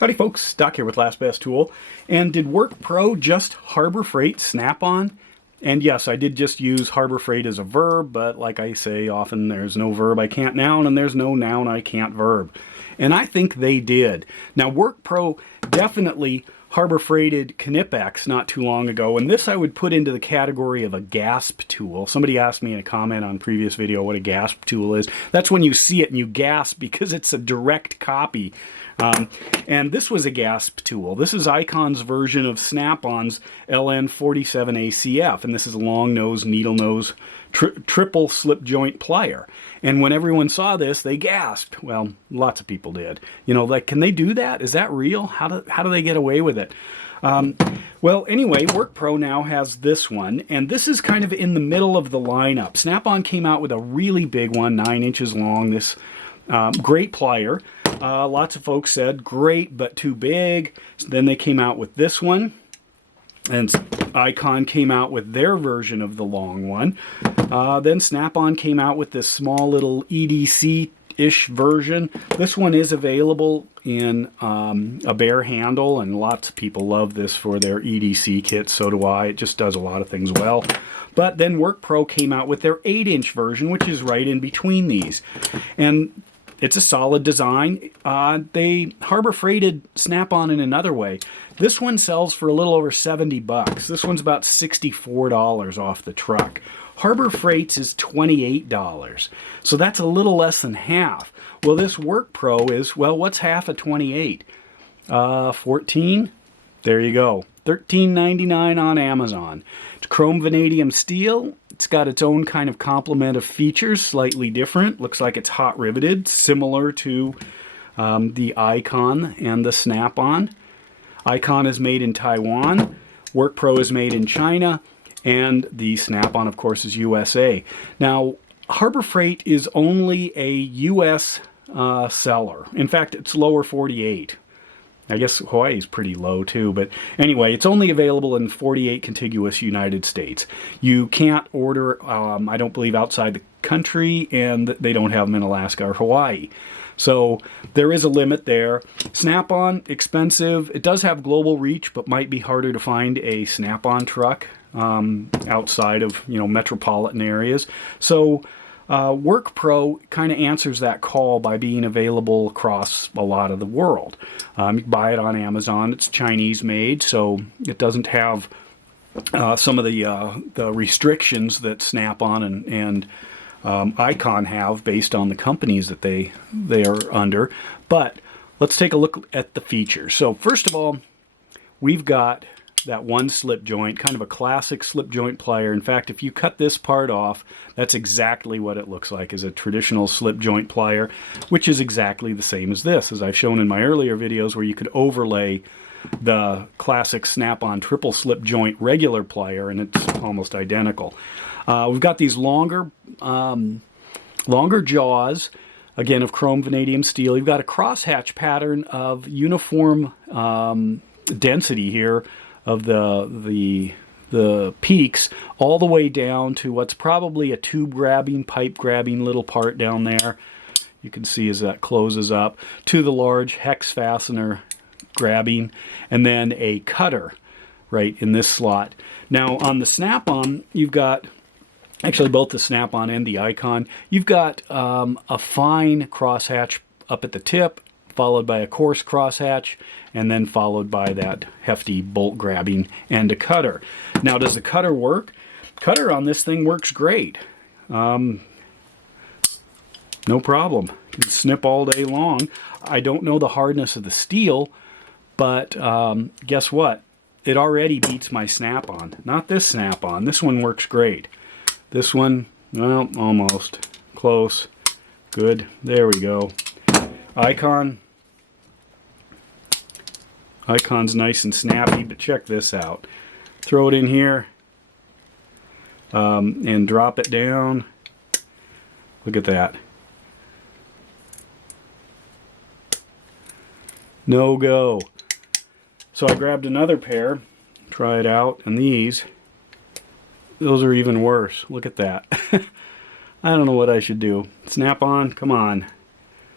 Howdy folks, Doc here with Last Best Tool. And did WORKPRO just Harbor Freight Snap-on? And yes, I did just use Harbor Freight as a verb, but like I say often, there's no verb I can't noun and there's no noun I can't verb. And I think they did. Now WORKPRO definitely Harbor Freighted Knipex not too long ago, and this I would put into the category of a gasp tool. Somebody asked me in a comment on a previous video what a gasp tool is. That's when you see it and you gasp because it's a direct copy. And this was a gasp tool. This is Icon's version of Snap-on's LN47ACF, and this is a long nose, needle nose, triple slip joint plier. And when everyone saw this, they gasped. Well, lots of people did. You know, like, can they do that? Is that real? How do they get away with it? Well, anyway, WORKPRO now has this one, and this is kind of in the middle of the lineup. Snap-on came out with a really big one, 9 inches long, this great plier. Lots of folks said, great, but too big. So then they came out with this one, and Icon came out with their version of the long one. Then Snap-on came out with this small little EDC-ish version. This one is available in a bare handle, and lots of people love this for their EDC kits. So do I. It just does a lot of things well. But then WORKPRO came out with their 8-inch version, which is right in between these. And it's a solid design. They Harbor Freighted Snap-on in another way. This one sells for a little over 70 bucks. This one's about $64 off the truck. Harbor Freight's is $28. So that's a little less than half. Well, this WORKPRO is, well, what's half of 28? 14? There you go. $13.99 on Amazon. It's chrome vanadium steel. It's got its own kind of complement of features, slightly different. Looks like it's hot riveted, similar to the Icon and the Snap-on. Icon is made in Taiwan. WORKPRO is made in China. And the Snap-on, of course, is USA. Now, Harbor Freight is only a US seller. In fact, it's lower 48. I guess Hawaii is pretty low too, but anyway, it's only available in 48 contiguous United States. You can't order, I don't believe, outside the country, and they don't have them in Alaska or Hawaii. So there is a limit there. Snap-on, expensive. It does have global reach, but might be harder to find a Snap-on truck outside of, you know, metropolitan areas. So WORKPRO kind of answers that call by being available across a lot of the world. You can buy it on Amazon. It's Chinese made, so it doesn't have some of the restrictions that Snap-on and Icon have based on the companies that they are under. But let's take a look at the features. So first of all, we've got that one slip joint, kind of a classic slip joint plier. In fact, if you cut this part off, that's exactly what it looks like, is a traditional slip joint plier, which is exactly the same as this, as I've shown in my earlier videos, where you could overlay the classic Snap-on triple slip joint regular plier, and it's almost identical. We've got these longer jaws, again of chrome vanadium steel. You've got a crosshatch pattern of uniform density here of the peaks all the way down to what's probably a tube grabbing, pipe grabbing little part down there. You can see as that closes up to the large hex fastener grabbing, and then a cutter right in this slot. Now on the Snap-on, you've got, actually both the Snap-on and the Icon, you've got a fine crosshatch up at the tip, followed by a coarse crosshatch, and then followed by that hefty bolt grabbing and a cutter. Now, does the cutter work? Cutter on this thing works great. No problem. You can snip all day long. I don't know the hardness of the steel, but guess what? It already beats my Snap-on. Not this Snap-on. This one works great. This one, well, almost. Close. Good. There we go. Icon's nice and snappy, but check this out. Throw it in here and drop it down. Look at that. No go. So I grabbed another pair, try it out, and those are even worse. Look at that. I don't know what I should do. Snap-on, come on.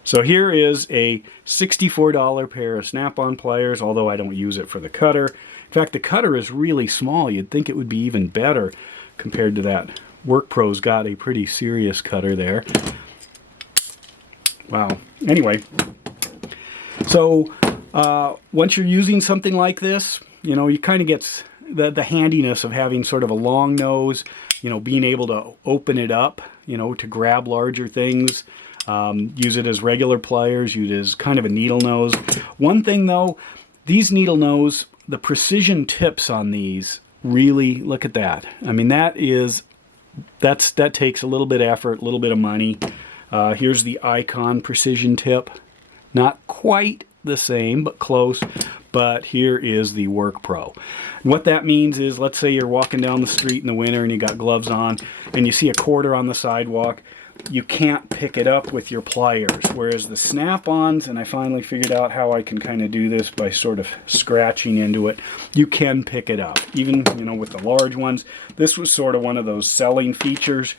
So here is a $64 pair of snap-on pliers, although I don't use it for the cutter. In fact, the cutter is really small. You'd think it would be even better compared to that. WORKPRO's got a pretty serious cutter there. Wow. Anyway, so once you're using something like this, you know, you kind of get the handiness of having sort of a long nose, you know, being able to open it up, you know, to grab larger things. Use it as regular pliers, use it as kind of a needle nose. One thing though, these needle nose, the precision tips on these, really, look at that. I mean, that takes a little bit of effort, a little bit of money. Here's the Icon precision tip. Not quite the same, but close. But here is the WORKPRO. And what that means is, let's say you're walking down the street in the winter and you got gloves on and you see a quarter on the sidewalk. You can't pick it up with your pliers, whereas the snap-ons, and I finally figured out how I can kind of do this by sort of scratching into it, you can pick it up, even, you know, with the large ones. This was sort of one of those selling features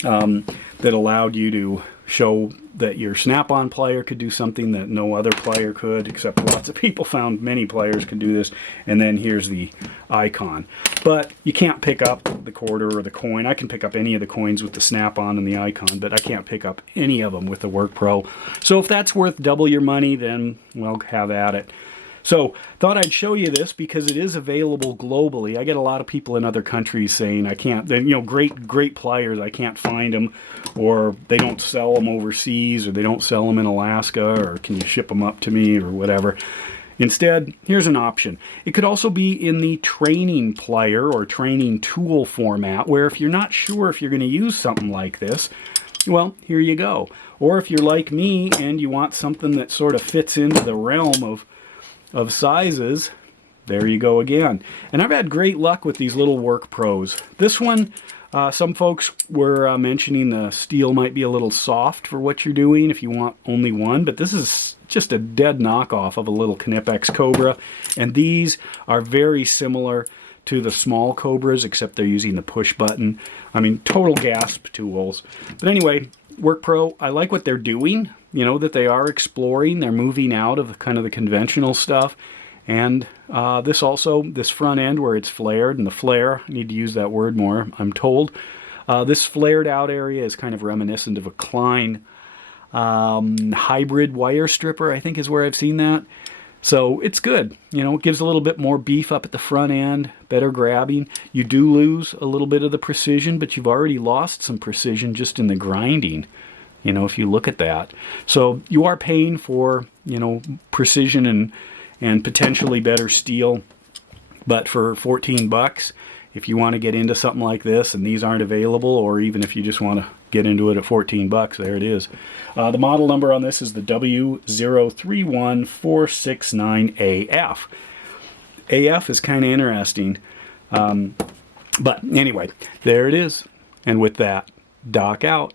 that allowed you to show that your snap-on plier could do something that no other plier could, except lots of people found many pliers could do this. And then here's the Icon. But you can't pick up the quarter or the coin. I can pick up any of the coins with the snap-on and the Icon, but I can't pick up any of them with the WORKPRO. So if that's worth double your money, then, well, have at it. So, thought I'd show you this because it is available globally. I get a lot of people in other countries saying I can't, you know, great pliers, I can't find them, or they don't sell them overseas, or they don't sell them in Alaska, or can you ship them up to me, or whatever. Instead, here's an option. It could also be in the training plier or training tool format, where if you're not sure if you're going to use something like this, well, here you go. Or if you're like me and you want something that sort of fits into the realm of sizes, there you go again. And I've had great luck with these little WORKPROs. This one, some folks were mentioning the steel might be a little soft for what you're doing if you want only one, but this is just a dead knockoff of a little Knipex Cobra, and these are very similar to the small Cobras, except they're using the push button. I mean, total gasp tools. But anyway, WORKPRO, I like what they're doing. You know, that they are exploring, they're moving out of kind of the conventional stuff. And this front end where it's flared, and the flare, I need to use that word more, I'm told. This flared out area is kind of reminiscent of a Klein hybrid wire stripper, I think is where I've seen that. So it's good. You know, it gives a little bit more beef up at the front end, better grabbing. You do lose a little bit of the precision, but you've already lost some precision just in the grinding. You know, if you look at that. So you are paying for, you know, precision and potentially better steel. But for 14 bucks, if you want to get into something like this and these aren't available, or even if you just want to get into it at 14 bucks, there it is. The model number on this is the W031469AF. AF is kind of interesting. But anyway, there it is. And with that, Doc out.